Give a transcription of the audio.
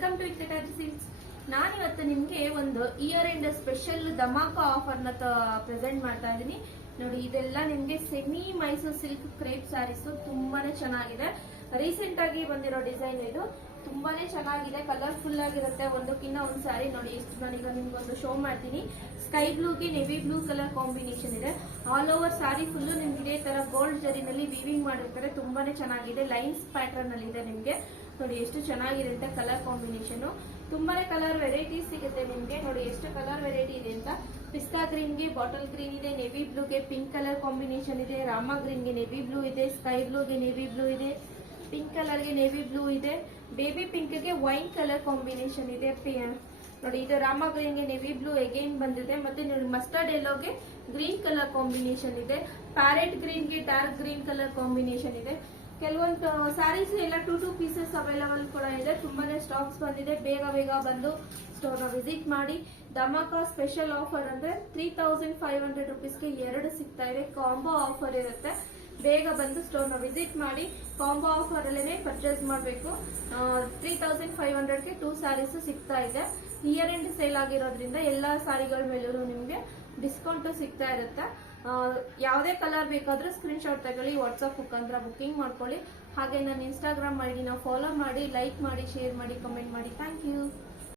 Welcome to ಇಕ್ಲೆಟಾಜ್ silks. ನಾನಿವತ್ತು ನಿಮ್ಗೆ ಒಂದು ಇಯರ್ ಎಂಡ್ ಸ್ಪೆಷಲ್ ಧಮಾಕ ಆಫರ್ ನ ಪ್ರೆಸೆಂಟ್ ಮಾಡ್ತಾ ಇದ್ದೀನಿ. ನೋಡಿ, ಇದೆಲ್ಲ ನಿಮ್ಗೆ semi Mysore silk crepe sarees ತುಂಬಾನೇ ಚೆನ್ನಾಗಿದೆ. ರೀಸೆಂಟ್ ಆಗಿ ಬಂದಿರೋ ಡಿಸೈನ್ ಇದು. ತುಂಬಾನೇ ಚೆನ್ನಾಗಿದೆ, ಕಲರ್ಫುಲ್ ಆಗಿರುತ್ತೆ. ಒಂದಕ್ಕಿಂತ ಒಂದು ಸ್ಯಾರಿ ನೋಡಿ. ನಾನೀಗ ನಿಮ್ಗೊಂದು ಶೋ ಮಾಡ್ತೀನಿ. ಸ್ಕೈ ಬ್ಲೂಗೆ ನೆವಿ ಬ್ಲೂ ಕಲರ್ ಕಾಂಬಿನೇಷನ್ ಇದೆ. ಆಲ್ ಓವರ್ ಸ್ಯಾರಿ ಫುಲ್ ನಿಮ್ಗೆ ಇದೇ ತರ ಗೋಲ್ಡ್ ಜರಿನಲ್ಲಿ ವೀವಿಂಗ್ ಮಾಡಿರ್ತಾರೆ. ತುಂಬಾನೇ ಚೆನ್ನಾಗಿದೆ. ಲೈನ್ಸ್ ಪ್ಯಾಟರ್ನ್ ಅಲ್ಲಿ ಇದೆ. ನಿಮ್ಗೆ ನೋಡಿ ಎಷ್ಟು ಚೆನ್ನಾಗಿರುತ್ತೆ ಕಲರ್ ಕಾಂಬಿನೇಷನ್. ತುಂಬಾನೇ ಕಲರ್ ವೆರೈಟೀಸ್ ಸಿಗುತ್ತೆ ನಿಮ್ಗೆ. ನೋಡಿ ಎಷ್ಟು ಕಲರ್ ವೆರೈಟಿ ಇದೆ ಅಂತ. ಪಿಸ್ತಾ ಗ್ರೀನ್ ಗೆ ಬಾಟಲ್ ಗ್ರೀನ್ ಇದೆ, ನೆವಿ ಬ್ಲೂಗೆ ಪಿಂಕ್ ಕಲರ್ ಕಾಂಬಿನೇಷನ್ ಇದೆ, ರಾಮಾ ಗ್ರೀನ್ ಗೆ ನೆವಿ ಬ್ಲೂ ಇದೆ, ಸ್ಕೈ ಬ್ಲೂಗೆ ನೆವಿ ಬ್ಲೂ ಇದೆ, ಪಿಂಕ್ ಕಲರ್ ಗೆ ನೆವಿ ಬ್ಲೂ ಇದೆ, ಬೇಬಿ ಪಿಂಕ್ ಗೆ ವೈನ್ ಕಲರ್ ಕಾಂಬಿನೇಷನ್ ಇದೆ. ನೋಡಿ, ಇದು ರಾಮಾ ಗ್ರೀನ್ ಗೆ ನೆವಿ ಬ್ಲೂ ಅಗೈನ್ ಬಂದಿದೆ. ಮತ್ತೆ ನೋಡಿ, ಮಸ್ಟರ್ಡ್ ಯೆಲ್ಲೋಗೆ ಗ್ರೀನ್ ಕಲರ್ ಕಾಂಬಿನೇಷನ್ ಇದೆ. ಪ್ಯಾರೆಟ್ ಗ್ರೀನ್ ಗೆ ಡಾರ್ಕ್ ಗ್ರೀನ್ ಕಲರ್ ಕಾಂಬಿನೇಷನ್ ಇದೆ. ಕೆಲವೊಂದು ಸ್ಯಾರೀಸ್ ಎಲ್ಲ 2 ಪೀಸಸ್ ಅವೈಲಬಲ್ ಕೂಡ ಇದೆ. ತುಂಬಾನೇ ಸ್ಟಾಕ್ಸ್ ಬಂದಿದೆ. ಬೇಗ ಬೇಗ ಬಂದು ಸ್ಟೋರ್ ನ ವಿಸಿಟ್ ಮಾಡಿ. ಧಮಾಕ ಸ್ಪೆಷಲ್ ಆಫರ್ ಅಂದ್ರೆ 3500 ರುಪೀಸ್ಗೆ 2 ಸಿಗ್ತಾ ಇದೆ. ಕಾಂಬೋ ಆಫರ್ ಇರುತ್ತೆ. ಬೇಗ ಬಂದು ಸ್ಟೋರ್ ನ ವಿಸಿಟ್ ಮಾಡಿ. ಕಾಂಬೋ ಆಫರ್ ಅಲ್ಲೇ ಪರ್ಚೇಸ್ ಮಾಡಬೇಕು. 3500ಗೆ 2 ಸ್ಯಾರೀಸ್ ಸಿಗ್ತಾ ಇದೆ. ಇಯರ್ ಎಂಡ್ ಸೇಲ್ ಆಗಿರೋದ್ರಿಂದ ಎಲ್ಲಾ ಸ್ಯಾರಿಗಳ ಮೇಲೂ ನಿಮ್ಗೆ ಡಿಸ್ಕೌಂಟ್ ಸಿಗ್ತಾ ಇರುತ್ತೆ. ಯಾವುದೇ ಕಲರ್ ಬೇಕಾದ್ರೂ ಸ್ಕ್ರೀನ್ ಶಾಟ್ ತಗೊಳ್ಳಿ, ವಾಟ್ಸ್ಆಪ್ ಮುಖಾಂತರ ಬುಕಿಂಗ್ ಮಾಡ್ಕೊಳ್ಳಿ. ಹಾಗೆ ನನ್ನ ಇನ್ಸ್ಟಾಗ್ರಾಮ್ ಐಡಿನ ಫಾಲೋ ಮಾಡಿ, ಲೈಕ್ ಮಾಡಿ, ಶೇರ್ ಮಾಡಿ, ಕಮೆಂಟ್ ಮಾಡಿ. Thank you.